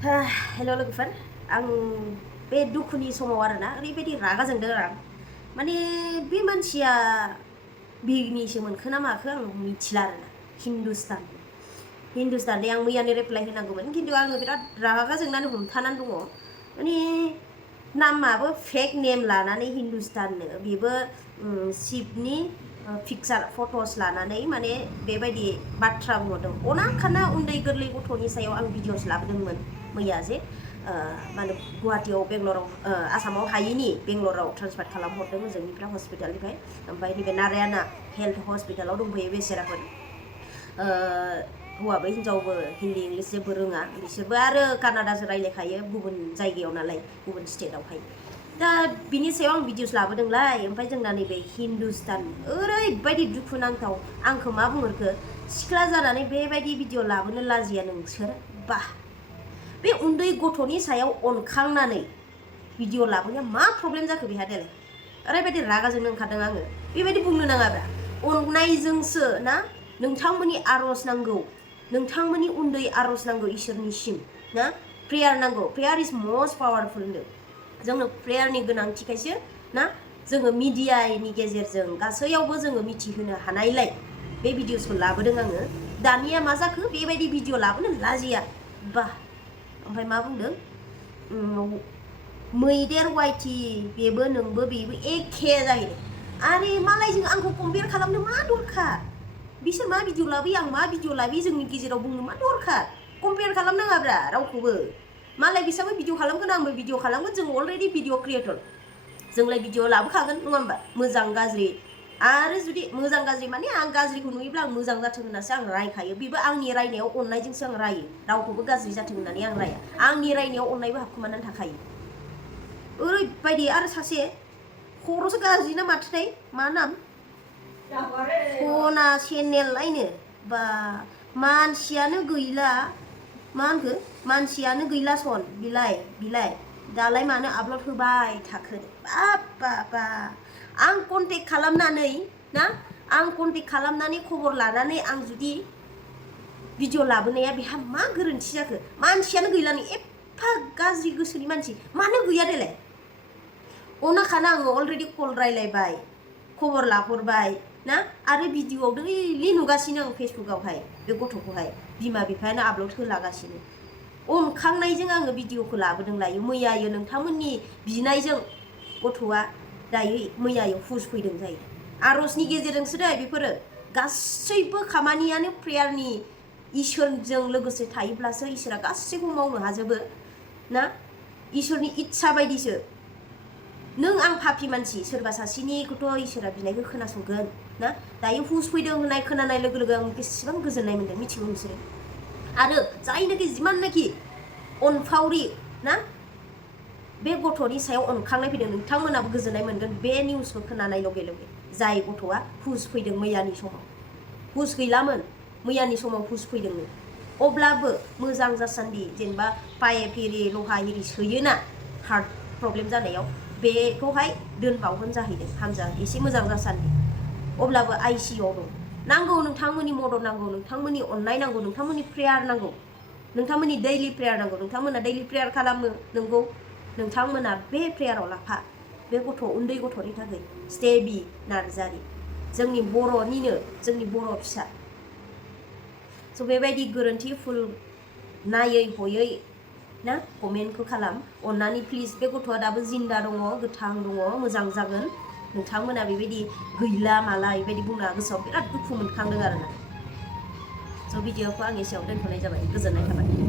हेल' लोगोफोर आं बे दुखुनि समाव आरोना ओरैबायदि रागा जोंदों आं माने बे मानसिया बिगनिसो मोनखो ना माखो आं मिथिला आरोना हिन्दुस्तान आं मैयानो रिप्लाइ होनांगौमोन खिन्थु आङो बिराद रागा जोंनानै हमथानानै दङ माने नामाबो फेक नेम लानानै हिन्दुस्ताननो बेबो शिबनि पिक्चार फट'स लानानै माने बेबायदि बाथ्रा बुंहरदों अना खाना उन्दै गोरलै गथ'नि सायाव आं भिडिअस लाबोदोंमोन मैया जे माने गुवाहाटीयाव बेंगलराव आसामाव हायैनि बेंगलराव ट्रान्सफार खालामहरदों जोंनिफ्राय हस्पिटालनिफ्राय ओमफ्राय नैबे नारायणा हेल्थ हस्पिटालाव दंफैयो बेसेराफोर हौवाबो हिन्जावबो हिन्दी इंलिस जेबो रोङा बिसोरबो आरो कानाडाजों रायलायखायो गुबुन जायगायाव नालाय गुबुन स्टेटआवहाय दा बिनि सायाव आं भिडिअस लाबोदोंलाय ओमफ्राय जोंना नैबे हिन्दुस्तान ओरैबायदि दुखुनांथाव आंखौ मा बुंहरखो सिख्ला जानानै बेबायदि भिडिअ लाबोनो लाजिया नोंसोर बा बे उन्दै गथ'नि सायाव अनखांनानै भिडिअ लाबोनाया मा प्रब्लेम जाखो बेहा देलाय ओरैबायदि रागा जोंनो ओंखारदों आङो बेबायदि बुंनो नाङाब्रा अननायजोंसो ना नोंथांमोननि आर'ज नांगौ नोंथांमोननि उन्दै आर'ज नांगौ इसोरनिसिम ना प्रेयार नांगौ प्रेयार इज मस्ट पावारफुल होनदों जोंनो प्रेयारनि गोनांथिखायसो ना जोङो मिडियानि गेजेरजों गासैयावबो जोङो मिथिहोनो हानायलाय बे भिडिअसखौ लाबोदों आङो दानिया मा जाखो बेबायदि भिडिअ लाबोनो लाजिया बा ओमफ्राय मा बुंदों मैदेर वाइटि बेबो नोंबो बेबो एखे जाहैदों आरे मालायजों आंखौ कम्पेयार खालामनो मा दरखार बिसोर मा भिडिअ लाबोयो आं मा भिडिअ लाबोयो जोंनि गेजेराव बुंनो मा दरखार कम्पेयार खालामनाङाब्रा रावखौबो मालाय बिसाबो भिडिअ खालामगोन आंबो भिडिअ खालामगोन जों अलरेडि भिडिअ क्रिएटर जोंलाय भिडिअ लाबोखागोन नङा होमबा मोजां गाज्रि आरो जुदि मोजां गाज्रि माने आं गाज्रिखौ नुयोब्ला आं मोजां जाथों होननासो आं रायखायो बेबो आंनि रायनायाव अननायजोंसो आं रायो रावखौबो गाज्रि जाथों होननानै आं राया आंनि रायनायाव अननायबो हाबखुमानानै थाखायो ओरैबायदि आरो सासे खर'सो गाज्रि ना माथोथाय मा नाम हवना चेनेल लायनो बा मानसियानो गैला मा होनखो मानसियानो गैला सन बिलाय दालाय मानो आपल'ड होबाय थाखो बा आं कन्टेक्ट खालामनानै ना आं कन्टेक्ट खालामनानै खबर लानानै आं जुदि भिडिअ लाबोनाया बेहा मा गोरोन्थि जाखो मानसियानो गैलानो एफा गाज्रि गोसोनि मानसि मानो गैया देलाय अनाखाना आङो अलरेडि कल रायलायबाय खबर लाहरबाय ना आरो भिडिअआव दैलि नुगासिनो आं फेसबुकआवहाय बे गथ'खौहाय बिमा बिफायानो आपल'ड होलागासिनो अनखांनायजों आङो भिडिअखौ लाबोदों लायो मैयायो नोंथांमोननि बिनायजों गथ'आ दायो मैयायो हुस फैदों जायो आर'जनि गेजेरजोंसो दा बेफोरो गासैबो खामानियानो प्रेयारनि इसोरजों लोगोसे थायोब्लासो इसोरा गासैखौ मावनो हाजोबो ना इसोरनि इच्छा बायदिसो नों आं पापि मानसि सोरबा सासेनिखौथ' इसोरा बिनायखौ खोनासंगोन ना दायो हुस फैदों होननाय खोनानाय लोगो लोगो आं बेसेबां गोजोननाय मोन्दों मिथिगौ नोंसोरो आरो जायनाखि जिमाननाखि अनफावरि ना बे गथ'नि सायाव अनखांनाय फैदों नोंथांमोनाबो गोजोननाय मोनगोन बे निउसखौ खोनानाय लगे लगे जाय गथ'आ हुस फैदों मैयानि समाव हुस गैलामोन मैयानि समाव हुस फैदोंनो अब्लाबो मोजां जासान्दि जेनेबा पाइप एरि लहा एरि सोयोना हार्ट प्रब्लेम जानायाव बेखौहाय दोनबावगोन जाहैदों हामजा एसे मोजां जासान्दि अब्लाबो आइसिइउआव दं नांगौ नोंथांमोननि मदद नांगौ नोंथांमोननि अननाय नांगौ नोंथांमोननि प्रेयार नांगौ नोंथांमोननि दैलि प्रेयार नांगौ नोंथांमोना दैलि प्रेयार खालामो नंगौ नोंथांमोना बे प्रेयाराव लाफा बे गथ' उन्दै गथ'नि थाखाय स्टेबि नार्जारि जोंनि बर'निनो जोंनि बर' फिसा स' बेबायदि गोरोन्थिफुल नायै हयै ना कमेन्टखौ खालाम अननानै प्लिज बे गथ'आ दाबो जिन्दा दङ गोथां दङ मोजां जागोन नोंथांमोना बेबायदि गैला माला बेबायदि बुंना गोसोआव बिराद दुखु मोनखांदों आरोना स' भिडिअखौ आं एसेयाव दोनथ'नाय जाबाय गोजोननाय थाबाय